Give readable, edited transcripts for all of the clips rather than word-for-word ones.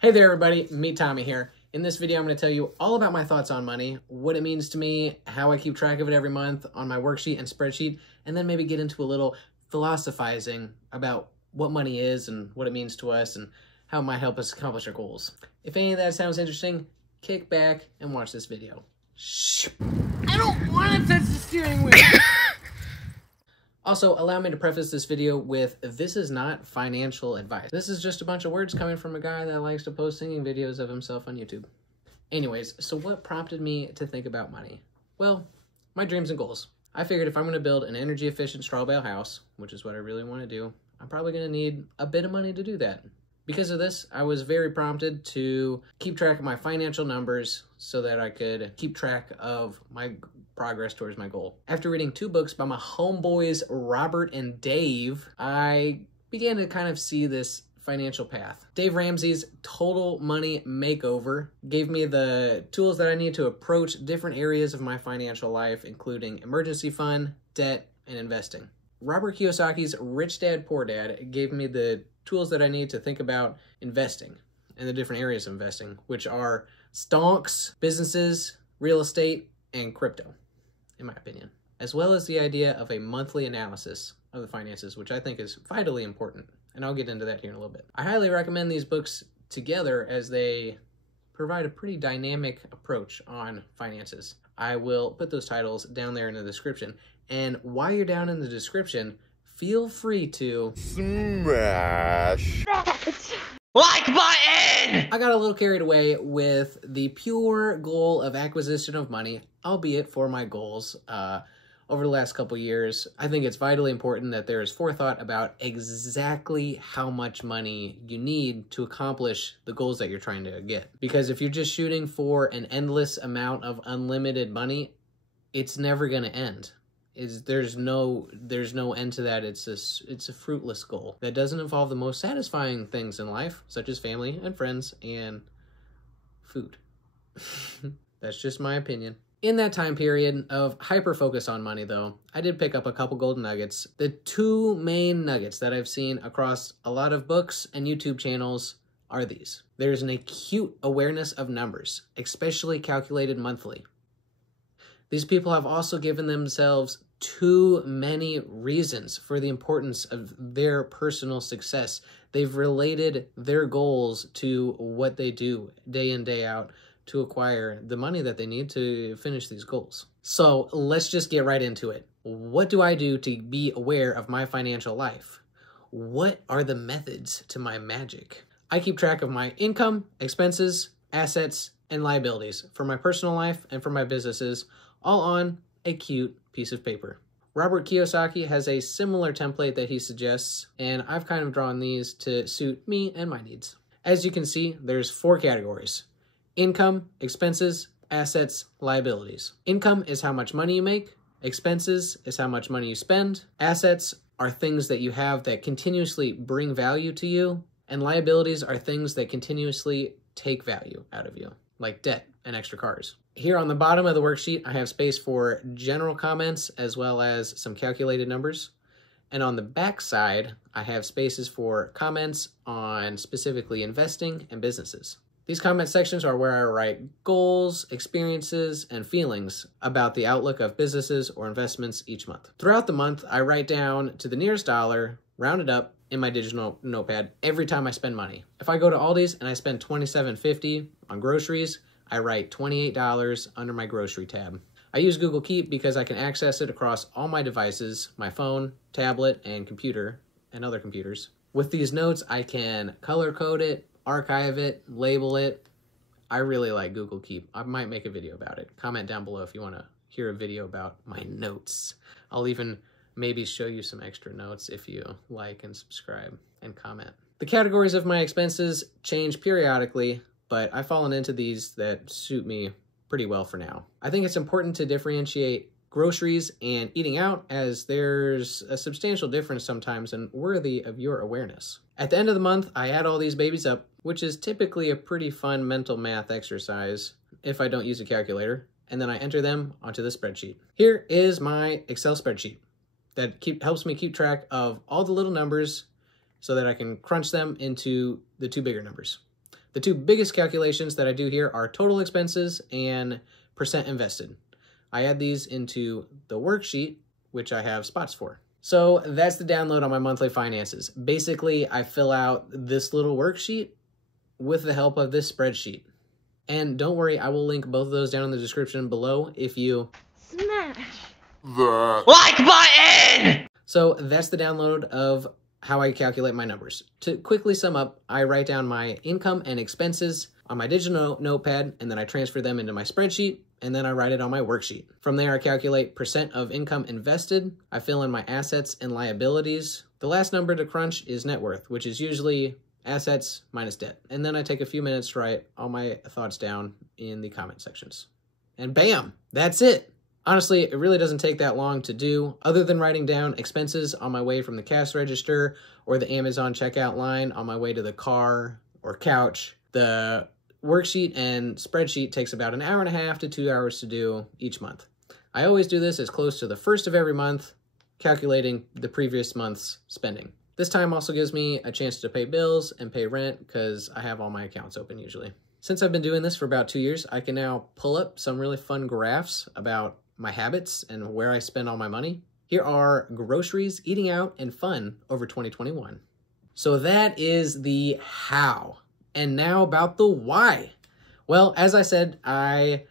Hey there everybody, me Tommy here. In this video I'm going to tell you all about my thoughts on money, what it means to me, how I keep track of it every month on my worksheet and spreadsheet, and then maybe get into a little philosophizing about what money is and what it means to us and how it might help us accomplish our goals. If any of that sounds interesting, kick back and watch this video. Shh. I don't want to touch the steering wheel! Also, allow me to preface this video with, this is not financial advice. This is just a bunch of words coming from a guy that likes to post singing videos of himself on YouTube. Anyways, so what prompted me to think about money? Well, my dreams and goals. I figured if I'm going to build an energy efficient straw bale house, which is what I really want to do, I'm probably going to need a bit of money to do that. Because of this, I was very prompted to keep track of my financial numbers so that I could keep track of my progress towards my goal. After reading 2 books by my homeboys, Robert and Dave, I began to kind of see this financial path. Dave Ramsey's Total Money Makeover gave me the tools that I need to approach different areas of my financial life, including emergency fund, debt, and investing. Robert Kiyosaki's Rich Dad, Poor Dad gave me the tools that I need to think about investing and the different areas of investing, which are stocks, businesses, real estate, and crypto, in my opinion, as well as the idea of a monthly analysis of the finances, which I think is vitally important. And I'll get into that here in a little bit. I highly recommend these books together as they provide a pretty dynamic approach on finances. I will put those titles down there in the description. And while you're down in the description, feel free to smash that like button! I got a little carried away with the pure goal of acquisition of money, albeit for my goals over the last couple years. I think it's vitally important that there is forethought about exactly how much money you need to accomplish the goals that you're trying to get. Because if you're just shooting for an endless amount of unlimited money, it's never going to end. There's no end to that. It's a fruitless goal that doesn't involve the most satisfying things in life, such as family and friends and food. That's just my opinion. In that time period of hyper-focus on money, though, I did pick up a couple golden nuggets. The 2 main nuggets that I've seen across a lot of books and YouTube channels are these. There's an acute awareness of numbers, especially calculated monthly. These people have also given themselves too many reasons for the importance of their personal success. They've related their goals to what they do day in, day out to acquire the money that they need to finish these goals. So let's just get right into it. What do I do to be aware of my financial life? What are the methods to my magic? I keep track of my income, expenses, assets, and liabilities for my personal life and for my businesses, all on a cute piece of paper. Robert Kiyosaki has a similar template that he suggests, and I've kind of drawn these to suit me and my needs. As you can see, there's 4 categories: income, expenses, assets, liabilities. Income is how much money you make. Expenses is how much money you spend. Assets are things that you have that continuously bring value to you. And liabilities are things that continuously take value out of you, like debt and extra cars. Here on the bottom of the worksheet, I have space for general comments as well as some calculated numbers. And on the back side, I have spaces for comments on specifically investing and businesses. These comment sections are where I write goals, experiences, and feelings about the outlook of businesses or investments each month. Throughout the month, I write down to the nearest dollar, rounded up, in my digital notepad every time I spend money. If I go to Aldi's and I spend $27.50 on groceries, I write $28 under my grocery tab. I use Google Keep because I can access it across all my devices, my phone, tablet, and computer, and other computers. With these notes, I can color code it, archive it, label it. I really like Google Keep. I might make a video about it. Comment down below if you want to hear a video about my notes. I'll even maybe show you some extra notes if you like and subscribe and comment. The categories of my expenses change periodically, but I've fallen into these that suit me pretty well for now. I think it's important to differentiate groceries and eating out, as there's a substantial difference sometimes and worthy of your awareness. At the end of the month, I add all these babies up, which is typically a pretty fun mental math exercise if I don't use a calculator, and then I enter them onto the spreadsheet. Here is my Excel spreadsheet that helps me keep track of all the little numbers so that I can crunch them into the 2 bigger numbers. The two biggest calculations that I do here are total expenses and percent invested. I add these into the worksheet, which I have spots for. So that's the download on my monthly finances. Basically, I fill out this little worksheet with the help of this spreadsheet. And don't worry, I will link both of those down in the description below if you smash the like button! So that's the download of how I calculate my numbers. To quickly sum up, I write down my income and expenses on my digital notepad, and then I transfer them into my spreadsheet, and then I write it on my worksheet. From there, I calculate percent of income invested. I fill in my assets and liabilities. The last number to crunch is net worth, which is usually assets minus debt. And then I take a few minutes to write all my thoughts down in the comment sections. And bam, that's it. Honestly, it really doesn't take that long to do, other than writing down expenses on my way from the cash register or the Amazon checkout line on my way to the car or couch. The worksheet and spreadsheet takes about an hour and a half to 2 hours to do each month. I always do this as close to the first of every month, calculating the previous month's spending. This time also gives me a chance to pay bills and pay rent because I have all my accounts open usually. Since I've been doing this for about 2 years, I can now pull up some really fun graphs about my habits and where I spend all my money. Here are groceries, eating out, and fun over 2021. So that is the how. And now about the why. Well, as I said, I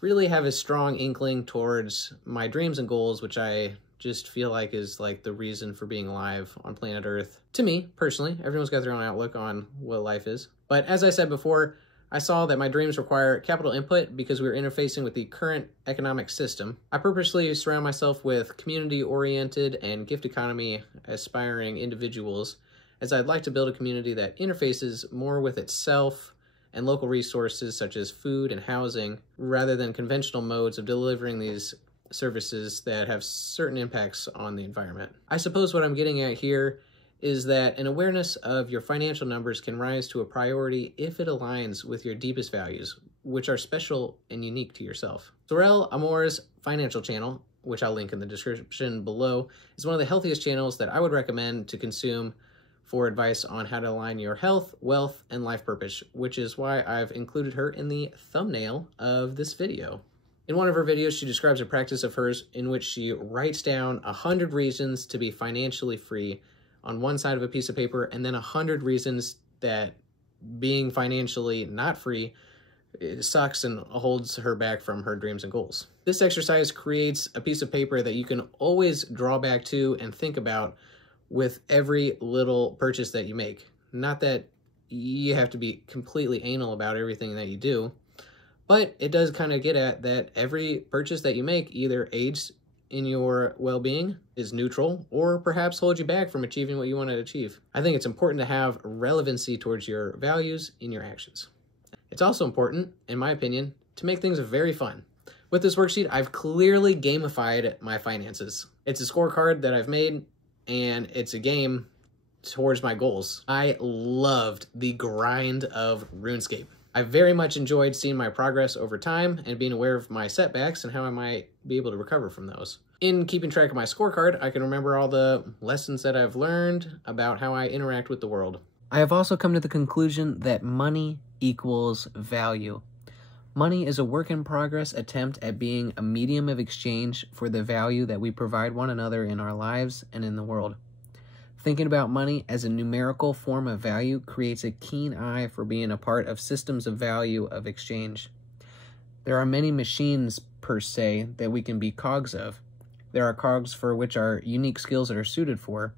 really have a strong inkling towards my dreams and goals, which I just feel like is like the reason for being alive on planet Earth. To me, personally, everyone's got their own outlook on what life is. But as I said before, I saw that my dreams require capital input because we're interfacing with the current economic system. I purposely surround myself with community-oriented and gift economy aspiring individuals, as I'd like to build a community that interfaces more with itself and local resources such as food and housing, rather than conventional modes of delivering these services that have certain impacts on the environment. I suppose what I'm getting at here is that an awareness of your financial numbers can rise to a priority if it aligns with your deepest values, which are special and unique to yourself. Sorelle Amor's financial channel, which I'll link in the description below, is one of the healthiest channels that I would recommend to consume for advice on how to align your health, wealth, and life purpose, which is why I've included her in the thumbnail of this video. In one of her videos, she describes a practice of hers in which she writes down 100 reasons to be financially free on one side of a piece of paper, and then 100 reasons that being financially not free sucks and holds her back from her dreams and goals. This exercise creates a piece of paper that you can always draw back to and think about with every little purchase that you make. Not that you have to be completely anal about everything that you do, but it does kind of get at that every purchase that you make either aids in your well-being, is neutral, or perhaps holds you back from achieving what you want to achieve. I think it's important to have relevancy towards your values in your actions. It's also important, in my opinion, to make things very fun. With this worksheet, I've clearly gamified my finances. It's a scorecard that I've made, and it's a game towards my goals. I loved the grind of RuneScape. I very much enjoyed seeing my progress over time and being aware of my setbacks and how I might be able to recover from those. In keeping track of my scorecard, I can remember all the lessons that I've learned about how I interact with the world. I have also come to the conclusion that money equals value. Money is a work-in-progress attempt at being a medium of exchange for the value that we provide one another in our lives and in the world. Thinking about money as a numerical form of value creates a keen eye for being a part of systems of value of exchange. There are many machines, per se, that we can be cogs of. There are cogs for which our unique skills are suited for,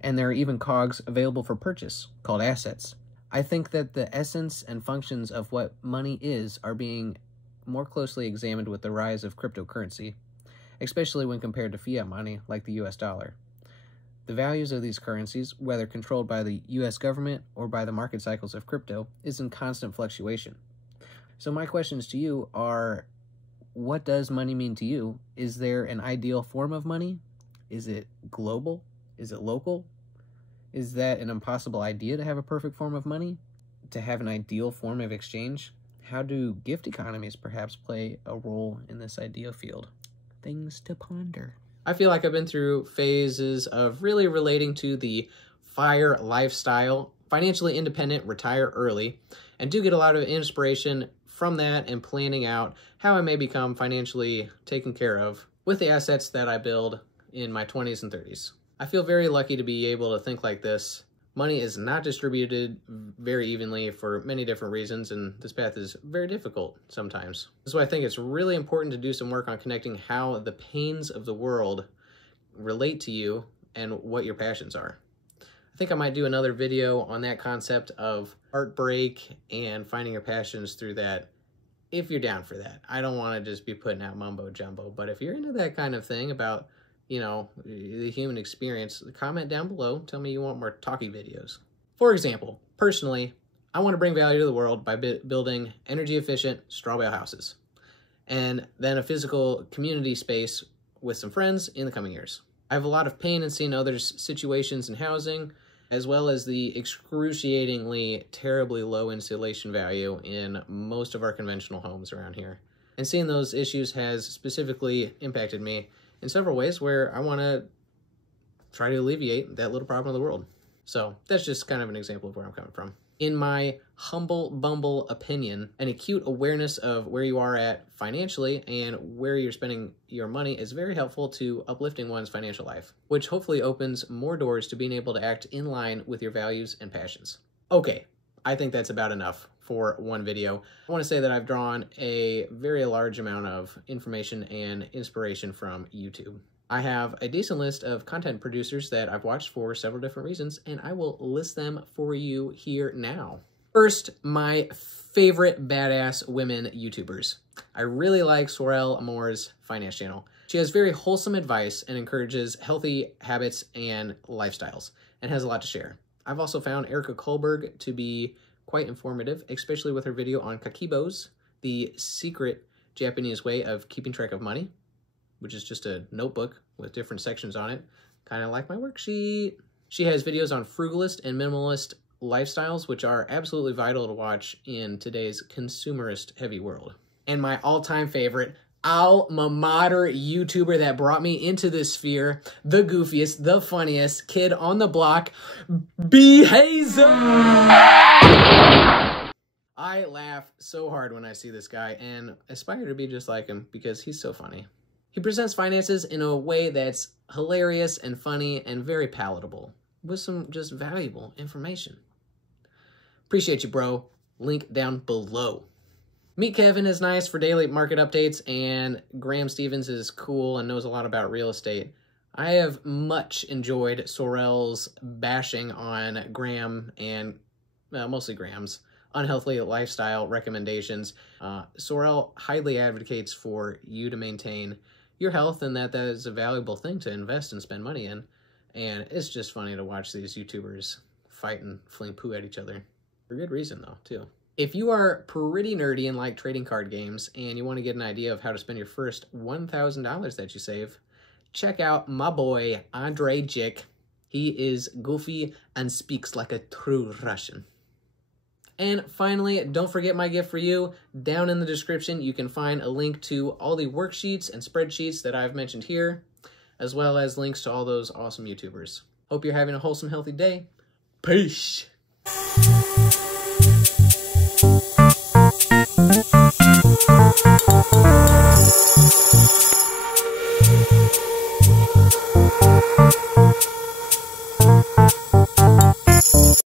and there are even cogs available for purchase, called assets. I think that the essence and functions of what money is are being more closely examined with the rise of cryptocurrency, especially when compared to fiat money like the US dollar. The values of these currencies, whether controlled by the US government or by the market cycles of crypto, is in constant fluctuation. So my questions to you are, what does money mean to you? Is there an ideal form of money? Is it global? Is it local? Is that an impossible idea to have a perfect form of money? To have an ideal form of exchange? How do gift economies perhaps play a role in this ideal field? Things to ponder. I feel like I've been through phases of really relating to the FIRE lifestyle, financially independent, retire early, and do get a lot of inspiration from that and planning out how I may become financially taken care of with the assets that I build in my 20s and 30s. I feel very lucky to be able to think like this. Money is not distributed very evenly for many different reasons, and this path is very difficult sometimes. This is why I think it's really important to do some work on connecting how the pains of the world relate to you and what your passions are. I think I might do another video on that concept of heartbreak and finding your passions through that, if you're down for that. I don't want to just be putting out mumbo jumbo, but if you're into that kind of thing about, you know, the human experience, comment down below. Tell me you want more talky videos. For example, personally, I want to bring value to the world by building energy efficient straw bale houses, and then a physical community space with some friends in the coming years. I have a lot of pain in seeing others' situations in housing, as well as the excruciatingly terribly low insulation value in most of our conventional homes around here. And seeing those issues has specifically impacted me in several ways where I want to try to alleviate that little problem in the world. So that's just kind of an example of where I'm coming from. In my humble bumble opinion, an acute awareness of where you are at financially and where you're spending your money is very helpful to uplifting one's financial life, which hopefully opens more doors to being able to act in line with your values and passions. Okay, I think that's about enough for one video. I want to say that I've drawn a very large amount of information and inspiration from YouTube. I have a decent list of content producers that I've watched for several different reasons, and I will list them for you here now. First, my favorite badass women YouTubers. I really like Sorelle Moore's finance channel. She has very wholesome advice and encourages healthy habits and lifestyles, and has a lot to share. I've also found Erika to be quite informative, especially with her video on kakibos, the secret Japanese way of keeping track of money, which is just a notebook with different sections on it, kind of like my worksheet. She has videos on frugalist and minimalist lifestyles, which are absolutely vital to watch in today's consumerist heavy world. And my all-time favorite, alma mater YouTuber that brought me into this sphere, the goofiest, the funniest kid on the block, Biaheza! I laugh so hard when I see this guy and aspire to be just like him because he's so funny. He presents finances in a way that's hilarious and funny and very palatable, with some just valuable information. Appreciate you, bro. Link down below. Meet Kevin is nice for daily market updates, and Graham Stevens is cool and knows a lot about real estate. I have much enjoyed Sorelle's bashing on Graham and mostly Graham's unhealthy lifestyle recommendations. Sorelle highly advocates for you to maintain your health, and that is a valuable thing to invest and spend money in. And it's just funny to watch these YouTubers fight and fling poo at each other. For good reason, though, too. If you are pretty nerdy and like trading card games, and you want to get an idea of how to spend your first $1,000 that you save, check out my boy, Andrei. He is goofy and speaks like a true Russian. And finally, don't forget my gift for you. Down in the description, you can find a link to all the worksheets and spreadsheets that I've mentioned here, as well as links to all those awesome YouTubers. Hope you're having a wholesome, healthy day. Peace.